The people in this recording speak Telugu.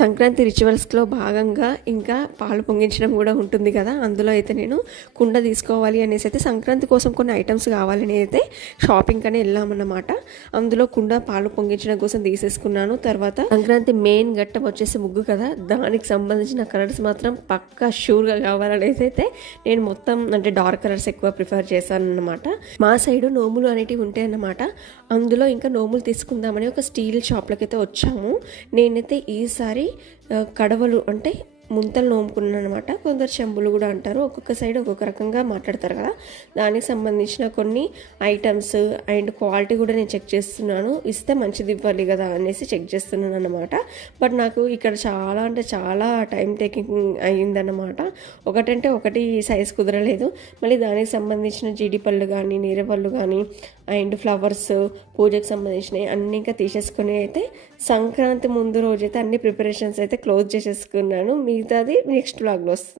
సంక్రాంతి రిచువల్స్లో భాగంగా ఇంకా పాలు పొంగించడం కూడా ఉంటుంది కదా. అందులో అయితే నేను కుండ తీసుకోవాలి అనేసి అయితే సంక్రాంతి కోసం కొన్ని ఐటమ్స్ కావాలని అయితే షాపింగ్ అని వెళ్ళామన్నమాట. అందులో కుండ పాలు పొంగించడం కోసం తీసేసుకున్నాను. తర్వాత సంక్రాంతి మెయిన్ ఘట్టం వచ్చేసి ముగ్గు కదా, దానికి సంబంధించిన కలర్స్ మాత్రం పక్కా షూర్గా కావాలనేసి అయితే నేను మొత్తం అంటే డార్క్ కలర్స్ ఎక్కువ ప్రిఫర్ చేశాను అన్నమాట. మా సైడు నోములు అనేటివి ఉంటాయి అన్నమాట. అందులో ఇంకా నోములు తీసుకుందామని ఒక స్టీల్ షాప్లోకి అయితే వచ్చాము. నేనైతే ఈసారి కడవలు అంటే ముంతలు నోముకున్నాను అనమాట. కొందరు చెంబులు కూడా అంటారు, ఒక్కొక్క సైడ్ ఒక్కొక్క రకంగా మాట్లాడతారు కదా. దానికి సంబంధించిన కొన్ని ఐటమ్స్ అండ్ క్వాలిటీ కూడా నేను చెక్ చేస్తున్నాను. ఇస్తే మంచిది ఇవ్వాలి కదా అనేసి చెక్ చేస్తున్నాను అనమాట. బట్ నాకు ఇక్కడ చాలా అంటే చాలా టైం టేకింగ్ అయ్యిందన్నమాట. ఒకటంటే ఒకటి సైజ్ కుదరలేదు. మళ్ళీ దానికి సంబంధించిన జీడిపళ్ళు కానీ నీరపళ్ళు కానీ అండ్ ఫ్లవర్స్ పూజకు సంబంధించినవి అన్నీ ఇంకా తీసేసుకుని అయితే సంక్రాంతి ముందు రోజైతే అన్ని ప్రిపరేషన్స్ అయితే క్లోజ్ చేసేసుకున్నాను. మిగతాది నెక్స్ట్ వ్లాగ్లో వస్తుంది.